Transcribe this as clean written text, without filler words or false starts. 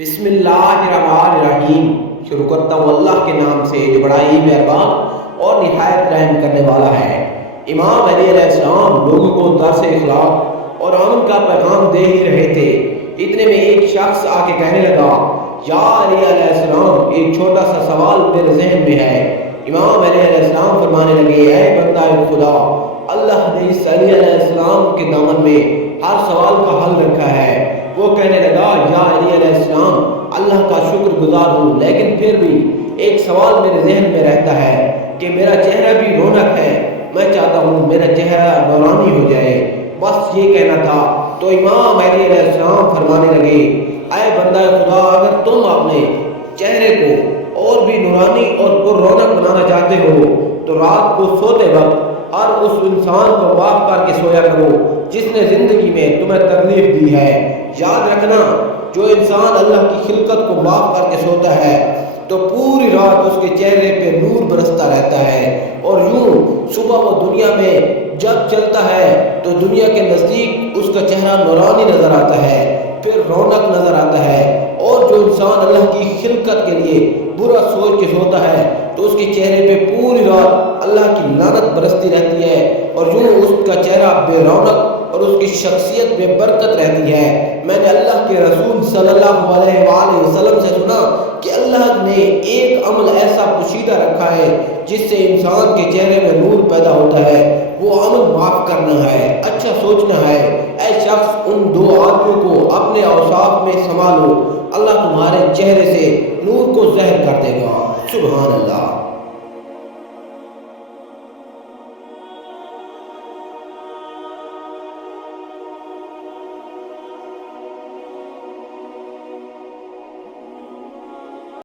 بسم اللہ الرحمن الرحیم۔ شروع کرتا ہوں اللہ کے نام سے جو بڑا ہی مہربان اور نہایت رحم کرنے والا ہے۔ امام علی علیہ السلام لوگوں کو درس اخلاق اور امن کا پیغام دے ہی رہے تھے، اتنے میں ایک شخص آ کے کہنے لگا، یا علی علیہ السلام، ایک چھوٹا سا سوال میرے ذہن میں ہے۔ امام علی علیہ السلام فرمانے لگے، اے بندہ خدا، اللہ نے اس علی علیہ السلام کے دامن میں ہر سوال کا حل رکھا ہے۔ وہ کہنے لگا، یا علی علیہ السلام، اللہ کا شکر گزار ہوں، لیکن پھر بھی ایک سوال میرے ذہن میں رہتا ہے کہ میرا چہرہ بھی رونق ہے، میں چاہتا ہوں میرا چہرہ نورانی ہو جائے۔ بس یہ کہنا تھا تو امام علی علیہ السلام فرمانے لگے، اے بندہ خدا، اگر تم اپنے چہرے کو اور بھی نورانی اور پر رونق بنانا چاہتے ہو تو رات کو سوتے وقت ہر اس انسان کو معاف کر کے سویا کرو جس نے زندگی میں تمہیں تکلیف دی ہے۔ یاد رکھنا، جو انسان اللہ کی خلقت کو معاف کر کے سوتا ہے تو پوری رات اس کے چہرے پہ نور برستا رہتا ہے، اور یوں صبح وہ دنیا میں جب چلتا ہے تو دنیا کے نزدیک اس کا چہرہ نورانی نظر آتا ہے، پھر رونق نظر آتا ہے۔ اور جو انسان اللہ کی خلقت کے لیے برا سوچ کے سوتا ہے تو اس کے چہرے پہ پوری رات اللہ کی لعنت برستی رہتی ہے، اور یوں اس کا چہرہ بے رونق اور اس کی شخصیت بے برکت رہتی ہے۔ میں نے اللہ کے رسول صلی اللہ علیہ وآلہ وسلم سے سنا کہ اللہ نے ایک عمل ایسا پوشیدہ رکھا ہے جس سے انسان کے چہرے میں نور پیدا ہوتا ہے، وہ عمل معاف کرنا ہے، اچھا سوچنا ہے۔ اے شخص، ان دو آدمیوں کو اپنے اوصاف میں سنبھالو، اللہ تمہارے چہرے سے نور کو ظاہر کر دے گا۔ سبحان اللہ۔